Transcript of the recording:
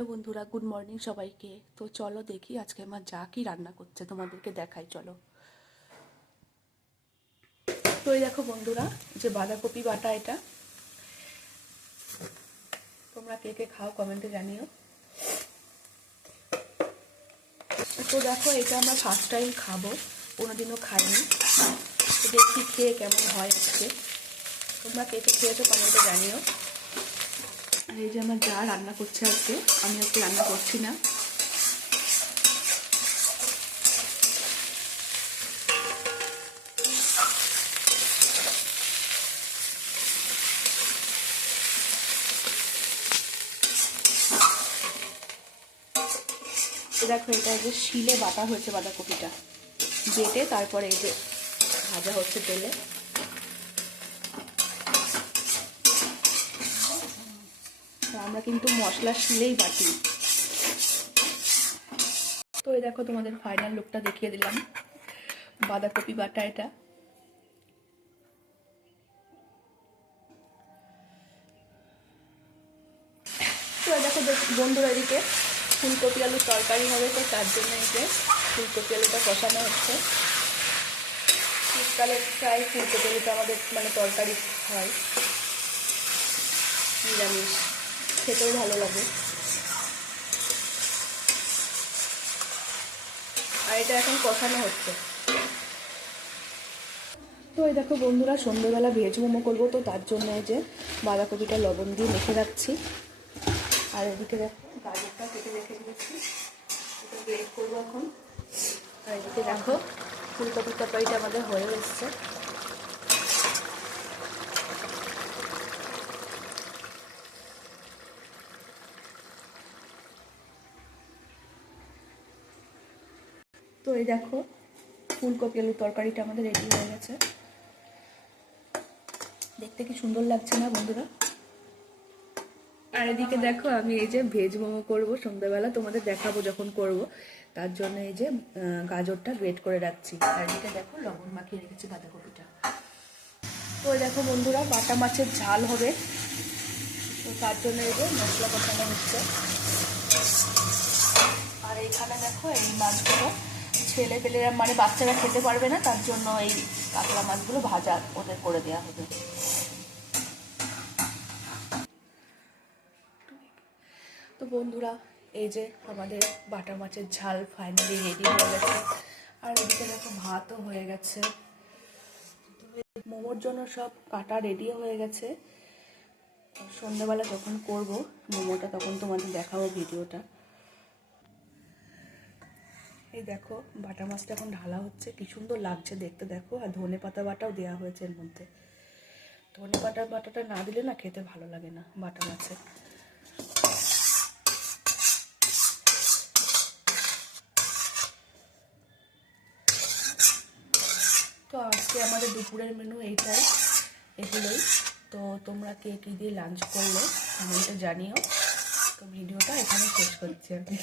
Hello বন্ধুরা, good morning সবাইকে। তো চলো দেখি আজকে আমার যা কি রান্না করছে তোমাদেরকে দেখাই, চলো। তো এই দেখো বন্ধুরা, যে বাঁধাকপি বাটা, এটা তোমরা কে কে খাও কমেন্টে জানিও। তো দেখো, এটা আমরা ফার্স্ট টাইম খাবো, কোনোদিনও খাইনি। তো দেখি খেয়ে কেমন হয় আজকে। তোমরা কে কে খেয়েছো কমেন্টে জানিও। আর এই যে আমার যা রান্না করছে আজকে, আমি আজকে রান্না করছি না। দেখো, এটা যে শিলে বাটা হয়েছে বাঁধাকপিটা, বেটে তারপরে এই যে ভাজা হচ্ছে তেলে। আমরা কিন্তু মশলা শিলেই বাটি। তো এই দেখো, তোমাদের ফাইনাল লুকটা দেখিয়ে দিলাম, বাঁধাকপি বাটা এটা। তো দেখো বন্ধুরা, এদিকে ফুলকপি আলুর তরকারি হবে, তো তার জন্য এই যে ফুলকপি আলুটা কষানো হচ্ছে। শীতকালে প্রায় ফুলকপি আলুটা আমাদের তরকারি হয়, নিরামিষ, খেতেও ভালো লাগে। আর এটা এখন কষানো হচ্ছে। তো এই দেখো বন্ধুরা, সন্ধ্যেবেলা ভেজ মোমো করবো, তো তার জন্য এই যে বাঁধাকপিটা লবণ দিয়ে মেখে রাখছি। আর এদিকে দেখো গাজরটা কেটে রেখে দিয়েছি, এটা গ্রেট করবো এখন। আর এদিকে দেখো ফুলকপির তরকারিটা আমাদের হয়ে এসছে। তো এই দেখো ফুলকপি আলুর তরকারিটা আমাদের রেডি হয়ে গেছে। দেখতে কি সুন্দর লাগছে না বন্ধুরা? আর এদিকে দেখো, আমি এই যে ভেজ মোমো করবো সন্ধ্যাবেলা, তোমাদের দেখাবো যখন করব। তার জন্য এই যে গাজরটা গ্রেট করে রাখছি। আর এদিকে দেখো লবণ মাখিয়ে রেখেছি বাঁধাকপিটা। তো দেখো বন্ধুরা, বাটা মাছের ঝাল হবে, তো তার জন্য এই যে মশলা কষানো হচ্ছে। আর এইখানে দেখো এই মাছগুলো ছেলে পেলেরা বাচ্চারা খেতে পারবে না, তার জন্য এই কাতলা মাছগুলো ভাজা ওদের করে দেওয়া হবে। তো বন্ধুরা, এই যে আমাদের বাটা মাছের ঝাল ফাইনালি রেডি হয়ে গেছে। আর এদিকে দেখো ভাতও হয়ে গেছে। মোমোর জন্য সব কাটা রেডিও হয়ে গেছে। সন্ধ্যাবেলা যখন করব মোমোটা, তখন তোমাদের দেখাবো ভিডিওটা। এই দেখো বাটা মাছটা এখন ঢালা হচ্ছে, কি সুন্দর লাগছে দেখতে দেখো। আর ধনে পাতা বাটাও দেওয়া হয়েছে এর মধ্যে। ধনে পাতা বাটাটা না দিলে না খেতে ভালো লাগে না বাটা মাছে। তো আজকে আমাদের দুপুরের মেনু এগুলোই। তো তোমরা কে কী দিয়ে লাঞ্চ করলে কমেন্টে জানিও। তো ভিডিওটা এখানে শেষ করছি আমি।